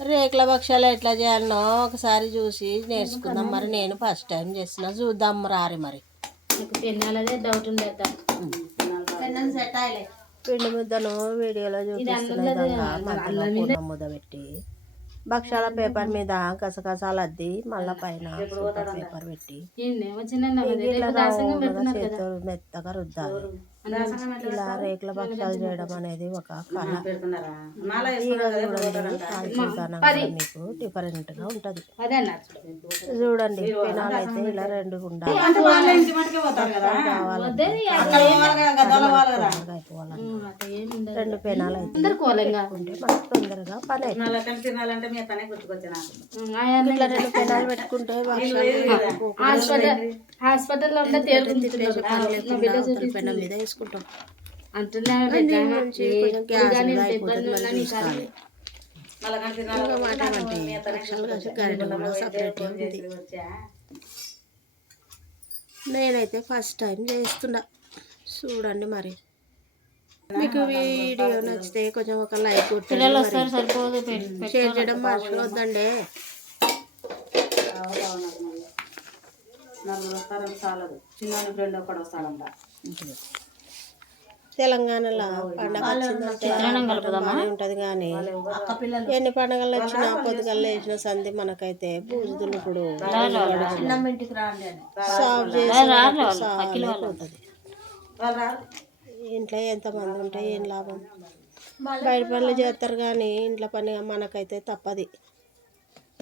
రేకుల భక్షాలు ఎట్లా చేయాలనో ఒకసారి చూసి నేర్చుకుందాం. మరి నేను ఫస్ట్ టైం చేసిన చూద్దాం రారి మరి. నాకు పెన్నాలదే డౌట్ పిండి ముద్దను వీడియోలో చూపిస్తున్న. ముద్ద పెట్టి. భక్షాల పేపర్ మీద కసకసాలు అద్ది మళ్ళా పైన పేపర్ పెట్టి. చేతితో మెత్తగా రుద్దాలి. ఇలా రేకుల భక్షాలు చేయడం అనేది ఒక కళ. మీకు డిఫరెంట్గా ఉంటది చూడండి పెనాలు అయితే ఇలా రెండు ఉండాలి. కావాలంటే రెండు పెనాలు అయితే. అందరు కోలంగా ఉంటే మనకు తొందరగా పని ఇట్లా రెండు పెనాలు పెట్టుకుంటే హాస్పిటల్లో పని మీద వేసుకుంటాం. నేనైతే ఫస్ట్ టైం చేస్తున్నా. చూడండి మరి. మీకు వీడియో నచ్చితే కొంచెం ఒక లైక్ కొట్టండి మరి. సరిపోదు షేర్ చేయడం మర్చిపోద్దండి తెలంగాణలో పండగ ఉంటది కానీ ఎన్ని పండగలు వచ్చినా పొద్దుగల్లో వేసిన సంధి మనకైతే పూజ దులుపుడు సాఫ్ చేసి ఇంట్లో ఎంతమంది ఉంటే ఏం లాభం? బయట పనులు చేస్తారు కానీ ఇంట్లో పని మనకైతే తప్పది.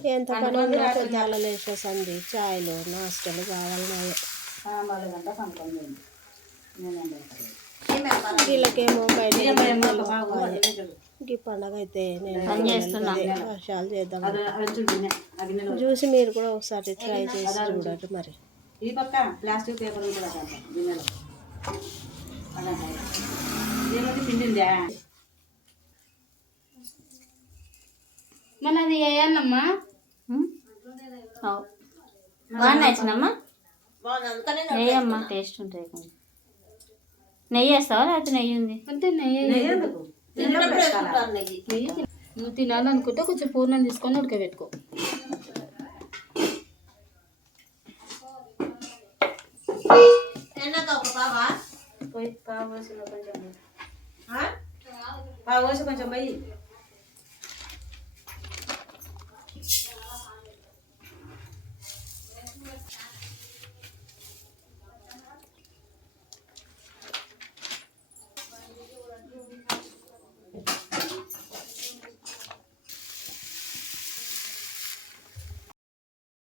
ఎంత పని ఉన్నా పొద్దుగాల లేచిన సంధి చాయ్లు నాస్టలు కావాలి నాయే వీళ్ళకేమో బయట ఈ పండగ అయితే నేను వర్షాలు చేద్దాం చూసి మీరు కూడా ఒకసారి ట్రై చేసి చూడండి మరి. ఈ పక్క ప్లాస్టిక్ పేపర్ కూడా పిండిందా మన అది వేయాలమ్మా బాగా నచ్చినమ్మా నెయ్యమ్మా టేస్ట్ ఉంటుంది కొంచెం. నెయ్యి వేస్తావా లేకపోతే నెయ్యి ఉంది? అంటే నెయ్యి నువ్వు తినాలనుకుంటే కొంచెం పూర్ణం తీసుకొని ఉడకబెట్టుకో. పోయి పావు పోసి కొంచెం పావు పోసి కొంచెం పోయి